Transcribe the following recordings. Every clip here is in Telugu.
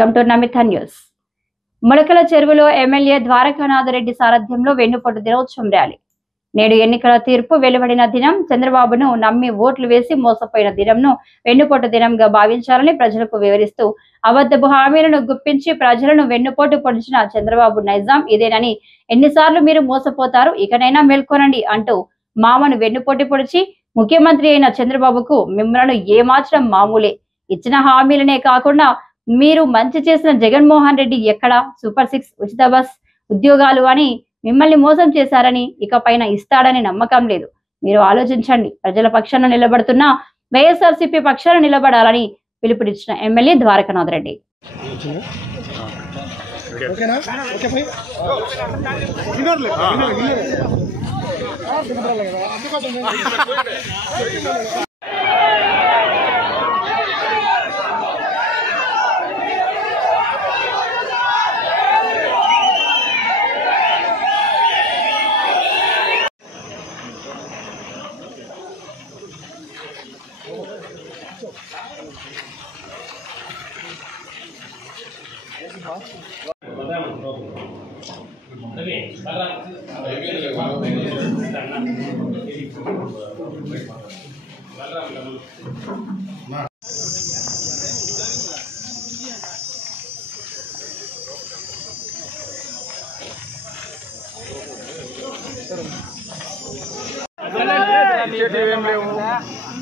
Welcome to Namitha news. ములకల చెరువులో ఎమ్మెల్యే ద్వారకానాథరెడ్డి సారథ్యంలో వెన్నుపోటు దినోత్సవం ర్యాలీ. నేడు ఎన్నికల తీర్పు వెలువడిన దినం, చంద్రబాబును నమ్మి ఓట్లు వేసి మోసపోయిన దినంను వెన్నుపోటు దినంగా భావించాలని ప్రజలకు వివరిస్తూ అబద్ధపు హామీలను గుప్పించి ప్రజలను వెన్నుపోటు పొడిచిన చంద్రబాబు నైజాం ఇదేనని, ఎన్నిసార్లు మీరు మోసపోతారు, ఇకనైనా మేల్కొనండి అంటూ మామను వెన్నుపోటు పొడిచి ముఖ్యమంత్రి అయిన చంద్రబాబుకు మిమ్మల్ని ఏమాత్రం మామూలే, ఇచ్చిన హామీలనే కాకుండా మీరు మంచి చేసిన జగన్మోహన్ రెడ్డి ఎక్కడ సూపర్ 6 ఉచిత బస్ ఉద్యోగాలు అని మిమ్మల్ని మోసం చేశారని, ఇకపైన ఇస్తాడని నమ్మకం లేదు. మీరు ఆలోచించండి. ప్రజల పక్షాన నిలబడుతున్న వైఎస్ఆర్సీపీ పక్షాన నిలబడాలని పిలుపునిచ్చిన ఎమ్మెల్యే ద్వారకానాథరెడ్డి.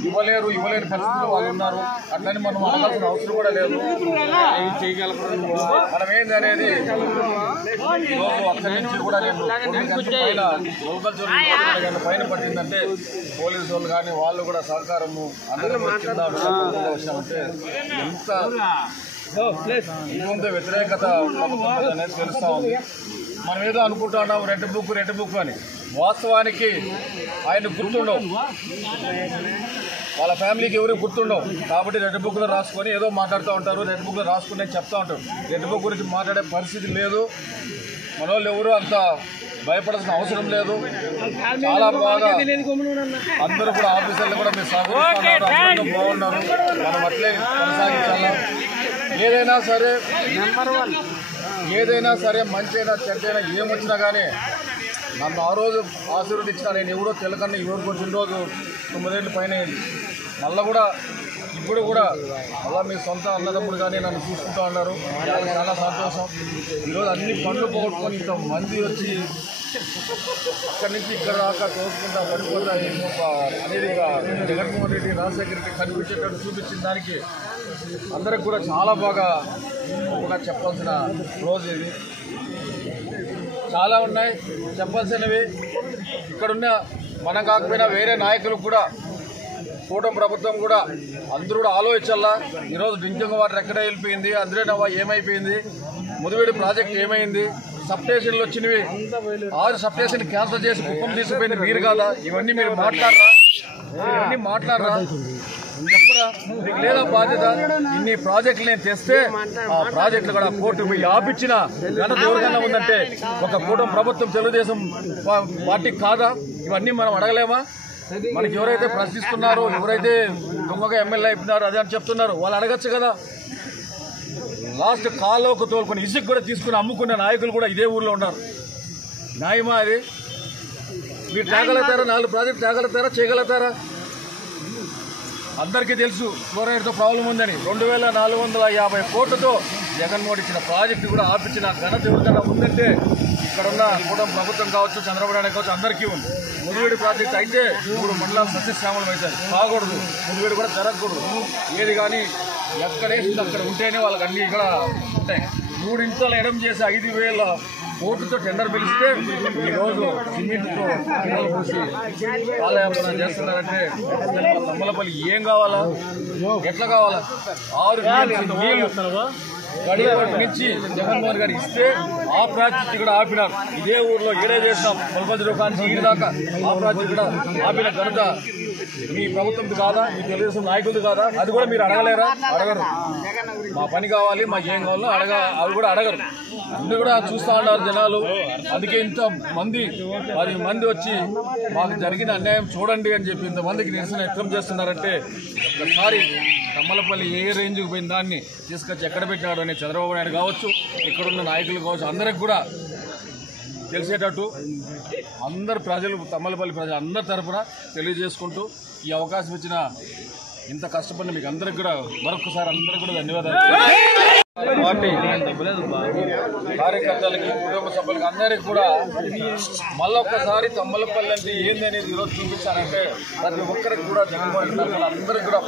ఇవ్వలేరు పరిస్థితులు వాళ్ళు ఉన్నారు. అట్లని మనం అడగాల్సిన అవసరం కూడా లేదు. మనం ఏంది అనేది అక్కడి నుంచి కూడా నేను పైన పట్టిందంటే పోలీసు వాళ్ళు కానీ వాళ్ళు కూడా సహకారము అందరం వచ్చామంటే ఎంత ముందు వ్యతిరేకత అనేది తెలుస్తా ఉంది. మనం ఏదో అనుకుంటా ఉన్నాం రెడ్ బుక్ అని. వాస్తవానికి ఆయన గుర్తుండవు, వాళ్ళ ఫ్యామిలీకి ఎవరికి గుర్తుండవు. కాబట్టి రెడ్ బుక్లో రాసుకొని ఏదో మాట్లాడుతూ ఉంటారు, రెడ్ బుక్లో రాసుకుని చెప్తూ ఉంటారు. రెడ్ బుక్ గురించి మాట్లాడే పరిస్థితి లేదు. మన వాళ్ళు ఎవరు అంత భయపడాల్సిన అవసరం లేదు. చాలా బాగా అందరూ కూడా ఆఫీసర్లు కూడా మీరు సహకరిస్తున్నారు, అందరూ బాగున్నారు. మనం అట్లే కొనసాగించాలా. ఏదైనా సరే మంచైనా చెడ్డైనా ఏమొచ్చినా కానీ నన్ను ఆ రోజు ఆశీర్వదించిన నేను ఎవరో తెలకన్నా ఎవరికి వచ్చిన రోజు 9 ఏళ్ళు పైన మళ్ళీ కూడా ఇప్పుడు కూడా అలా మీ సొంత అన్నదమ్ముడు కానీ నన్ను చూసుకుంటూ ఉన్నారు. చాలా సంతోషం. ఈరోజు అన్ని పనులు పోగొట్టుకొని ఇంతమంది వచ్చి అక్కడి నుంచి ఇక్కడ దాకా తోసుకుంటా పడిపోతా అనేది జగన్మోహన్ రెడ్డి రాజశేఖర రెడ్డి కనిపించేటట్టు చూపించిన దానికి అందరికి కూడా చాలా బాగా చెప్పాల్సిన రోజు ఇది. చాలా ఉన్నాయి చెప్పాల్సినవి. ఇక్కడున్న మనం కాకపోయినా వేరే నాయకులు కూడా, కూటమి ప్రభుత్వం కూడా అందరూ కూడా ఆలోచించాలా. ఈరోజు డ్రింకింగ్ వాటర్ ఎక్కడ వెళ్ళిపోయింది, అందరేనవ్వ ఏమైపోయింది, ముదివేడి ప్రాజెక్ట్ ఏమైంది, సబ్ స్టేషన్లు వచ్చినవి 6 సబ్ స్టేషన్ క్యాన్సల్ చేసి కుప్పం తీసుకుపోయింది మీరు కాదా? ఇవన్నీ మీరు మాట్లాడరా చెప్పరా? మీకు లేదా బాధ్యత? ఇన్ని ప్రాజెక్టులు నేను తెస్తే ఆ ప్రాజెక్టులు కూడా కోర్టు పోయి ఆపించిన ఘనత ఎవరికైనా ఉందంటే ఒక కూటమి ప్రభుత్వం తెలుగుదేశం పార్టీకి కాదా? ఇవన్నీ మనం అడగలేమా? మనకి ఎవరైతే ప్రశ్నిస్తున్నారో, ఎవరైతే దొంగగా ఎమ్మెల్యే అయిపోయినారో అదే అని చెప్తున్నారు, వాళ్ళు అడగచ్చు కదా. లాస్ట్ కాలువకు తోలుకొని ఇసుక కూడా తీసుకుని అమ్ముకున్న నాయకులు కూడా ఇదే ఊర్లో ఉన్నారు. న్యాయమా అది? మీరు తేగలుగుతారా? 4 ప్రాజెక్టు తేగలుగుతారా? చేయగలుగుతారా? అందరికీ తెలుసు ఫ్లోరైడ్తో ప్రాబ్లం ఉందని. 2450 కోట్లతో జగన్మోహన్ ఇచ్చిన ప్రాజెక్టు కూడా ఆపించిన ఘనత ఎవరికైనా ఉందంటే ఇక్కడున్న కూటమి ప్రభుత్వం కావచ్చు, చంద్రబాబు నాయుడు కావచ్చు, అందరికీ ఉంది. ముదివేడి ప్రాజెక్ట్ అయితే 3 మండలాలు సస్యశ్యామలం అవుతాయి. కాకూడదు, ముదివేడి కూడా జరగకూడదు. ఏది కానీ ఎక్కడేసింది అక్కడ ఉంటేనే వాళ్ళకి అన్నీ ఇక్కడ ఉంటాయి. 3 ఇంచాల ఎడం చేసి 5000 కోట్లతో టెండర్ పిలిస్తే ఈరోజు సిమెంట్తో పూసి పాలయాపన చేస్తున్నారంటే తమ్మలపల్లి ఏం కావాలా? ఎట్లా కావాలా? 6 నీళ్లు గడిపటి నుంచి జగన్మోహన్ గారు ఇస్తే ఆ ప్రాజెక్టు కూడా ఆపినారు. ఇదే ఊర్లో ఏడే చేసినాం, కొలపతి కానీ ఈడు దాకా ఆ ప్రాజెక్టు కూడా ఆపిన ఘనత మీ ప్రభుత్వంది కాదా? మీ తెలుగుదేశం నాయకులది కాదా? అది కూడా మీరు అడగలేరా? అడగరు. మా పని కావాలి, మాకు ఏం కావాలో అవి కూడా అడగరు. అన్ని కూడా చూస్తూ ఉన్నారు జనాలు. అందుకే ఇంత మంది 10 మంది వచ్చి మాకు జరిగిన అన్యాయం చూడండి అని చెప్పి ఇంతమందికి నిరసన వ్యక్తం చేస్తున్నారంటే ఒకసారి తమ్మలపల్లి ఏ రేంజ్కి పోయిన దాన్ని తీసుకొచ్చి ఎక్కడ పెట్టినాడు చేస్తున్నాడు అని చంద్రబాబు నాయుడు కావచ్చు, ఇక్కడున్న నాయకులు కావచ్చు, అందరికి కూడా తెలిసేటట్టు అందరు ప్రజలు, తమ్మలపల్లి ప్రజలు అందరి తరఫున తెలియజేసుకుంటూ ఈ అవకాశం ఇచ్చిన ఇంత కష్టపడిన మీకు అందరికి కూడా మరొకసారి అందరికీ కూడా ధన్యవాదాలు. పార్టీ కార్యకర్తలకి, కుటుంబ సభ్యులకి అందరికీ కూడా మళ్ళొక్కసారి తమ్మలపల్లి అంటే ఏంది అనేది ఈరోజు చూపించాలంటే ప్రతి ఒక్కరికి కూడా జగన్మోహన్ రెడ్డి అందరికీ కూడా